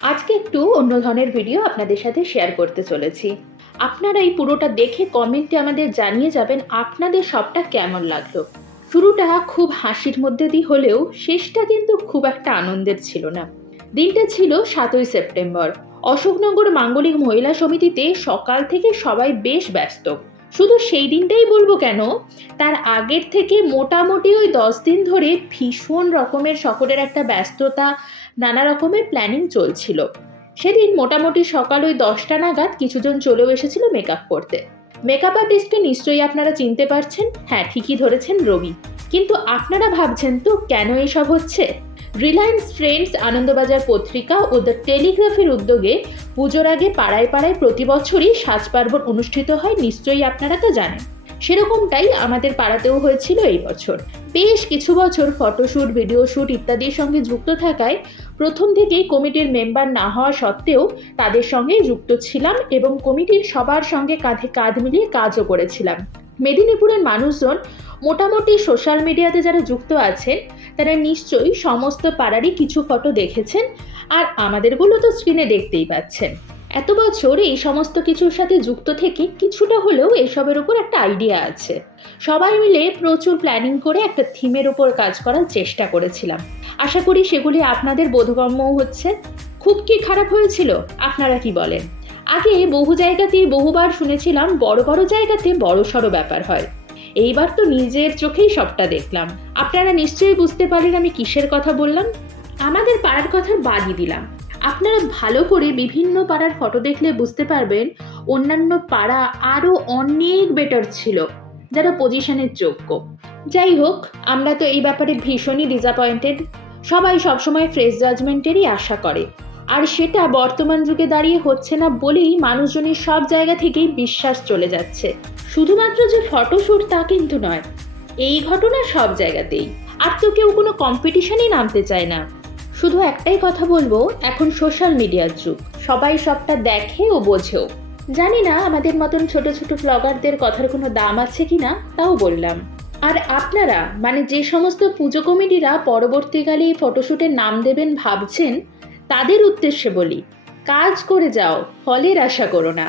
আজকে একটু অন্য ধরনের ভিডিও আপনাদের সাথে শেয়ার করতে চলেছি। আপনারা এই পুরোটা দেখে কমেন্টে আমাদের জানিয়ে যাবেন আপনাদের সবটা কেমন লাগলো। শুরুটা খুব হাসির মধ্যে দিয়ে হলেও শেষটা কিন্তু খুব একটা আনন্দের ছিল না। দিনটা ছিল 7ই সেপ্টেম্বর। অশোকনগর মাঙ্গলিক মহিলা সমিতিতে সকাল থেকে সবাই বেশ ব্যস্ত। শুধু সেই দিনটাই বলবো কেন, তার আগের থেকে মোটামুটি ওই 10 দিন ধরে ভীষণ রকমের সকলের একটা ব্যস্ততা, নানা রকমের প্ল্যানিং চলছিল। সেদিন মোটামুটি সকাল ওই 10টা নাগাদ কিছুজন চলেও এসেছিল মেকআপ করতে। মেকআপ আর্টিস্টকে নিশ্চয়ই আপনারা চিনতে পারছেন। হ্যাঁ, ঠিকই ধরেছেন, রবি। কিন্তু আপনারা ভাবছেন তো কেন এসব হচ্ছে? রিলায়েন্স ট্রেন্ডস, আনন্দবাজার পত্রিকা ও দ্য টেলিগ্রাফের উদ্যোগে পুজোর আগে পাড়ায় পাড়ায় প্রতি বছরই সাজ পার্বণ অনুষ্ঠিত হয়, নিশ্চয়ই আপনারা তো জানেন। সেরকমটাই আমাদের পাড়াতেও হয়েছিল এই বছর। বেশ কিছু বছর ফটোশ্যুট, ভিডিও শ্যুট ইত্যাদির সঙ্গে যুক্ত থাকায় প্রথম থেকেই কমিটির মেম্বার না হওয়া সত্ত্বেও তাদের সঙ্গে যুক্ত ছিলাম এবং কমিটির সবার সঙ্গে কাঁধে কাঁধ মিলিয়ে কাজও করেছিলাম। মেদিনীপুরের মানুষজন মোটামুটি সোশ্যাল মিডিয়াতে যারা যুক্ত আছেন তারা নিশ্চয়ই সমস্ত পাড়ারই কিছু ফটো দেখেছেন, আর আমাদেরগুলো তো স্ক্রিনে দেখতেই পাচ্ছেন। এত বছর এই সমস্ত কিছুর সাথে যুক্ত থেকে কিছুটা হলেও এসবের উপর একটা আইডিয়া আছে। সবাই মিলে প্রচুর প্ল্যানিং করে একটা থিমের উপর কাজ করার চেষ্টা করেছিলাম। আশা করি সেগুলি আপনাদের বোধগম্যও হচ্ছে। খুব কি খারাপ হয়েছিল, আপনারা কি বলেন? আগে বহু জায়গাতেই বহুবার শুনেছিলাম বড় বড় জায়গাতে বড় সড়ো ব্যাপার হয়। এইবার তো নিজের চোখেই সবটা দেখলাম। আপনারা নিশ্চয়ই বুঝতে পারলেন আমি কিসের কথা বললাম। আমাদের পাড়ার কথা বাদই দিলাম, আপনারা ভালো করে বিভিন্ন পাড়ার ফটো দেখলে বুঝতে পারবেন অন্যান্য পাড়া আরো অনেক বেটার ছিল, যারা পজিশনের যোগ্য। যাই হোক, আমরা তো এই ব্যাপারে ভীষণই ডিসঅ্যাপয়েন্টেড। সবাই সবসময় ফ্রেশ জাজমেন্টেরই আশা করে, আর সেটা বর্তমান যুগে দাঁড়িয়ে হচ্ছে না বলেই মানুষজনের সব জায়গা থেকেই বিশ্বাস চলে যাচ্ছে। শুধুমাত্র যে ফটোশ্যুট তা কিন্তু নয়, এই ঘটনা সব জায়গাতেই। আর তো কেউ কোনো কম্পিটিশনই নামতে চায় না। শুধু একটাই কথা বলবো, এখন সোশ্যাল মিডিয়ার যুগ, সবাই সবটা দেখে ও বোঝেও। জানি না আমাদের মতন ছোট ছোট ব্লগারদের কথার কোনো দাম আছে কিনা, তাও বললাম। আর আপনারা, মানে যে সমস্ত পুজো কমিটিরা পরবর্তীকালে এই ফটোশ্যুটের নাম দেবেন ভাবছেন, তাদের উদ্দেশ্যে বলি, কাজ করে যাও, ফলের আশা করো না।